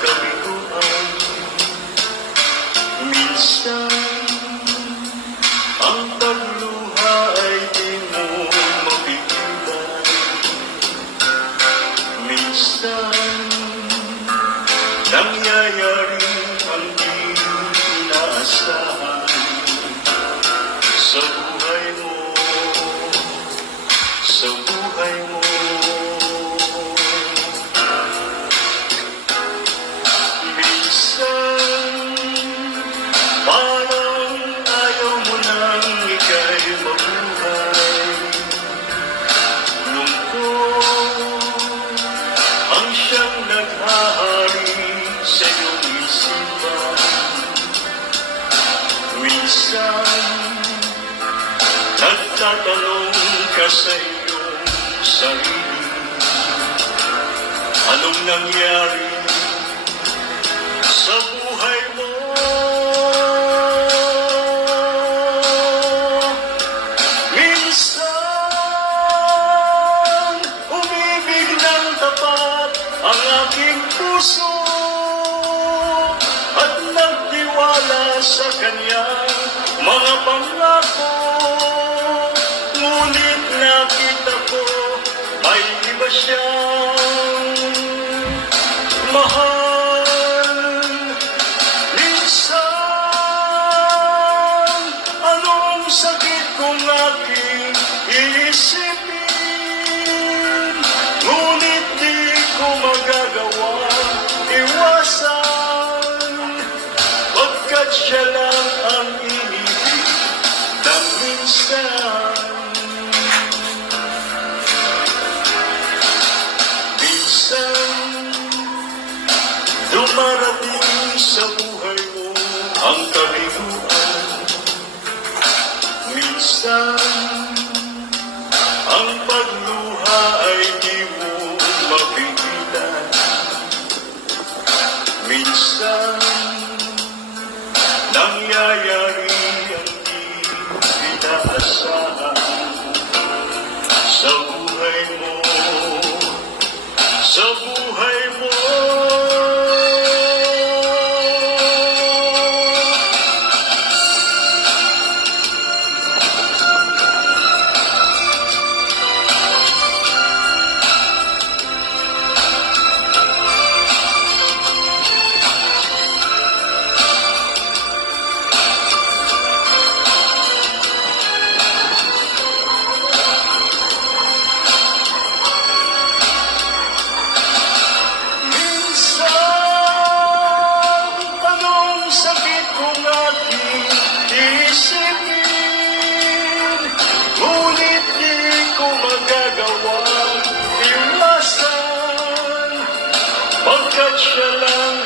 kabiguan. Minsan, ang pagluha ay di mo mapigilan. Minsan, nangyayari ang di inaasahan sa buhay mo, sa buhay mo. Minsan, parang ayaw mo nang ika'y mabuhay. Lungkot ang siyang naghahari sa iyong isipan. Minsan, nagtatanong ka sa iyong sarili, anong nangyari sa buhay mo? Minsan, umibig ng tapat ang aking puso at nagtiwala sa kanyang mga pangako. Ngunit nakita ko may iba siyang mahal. Minsan, anong sakit kung aking iisipin, ngunit di ko magagawa iwasan, pagkat siya lang ang inibig ng minsan. Minsan, dumarating sa buhay mo ang kabiguan. Minsan, ang pagluha ay di mo mapigilan. Minsan, nangyayari ang di inaasahan sa buhay mo, sa buhay mo. Pagkat siya lang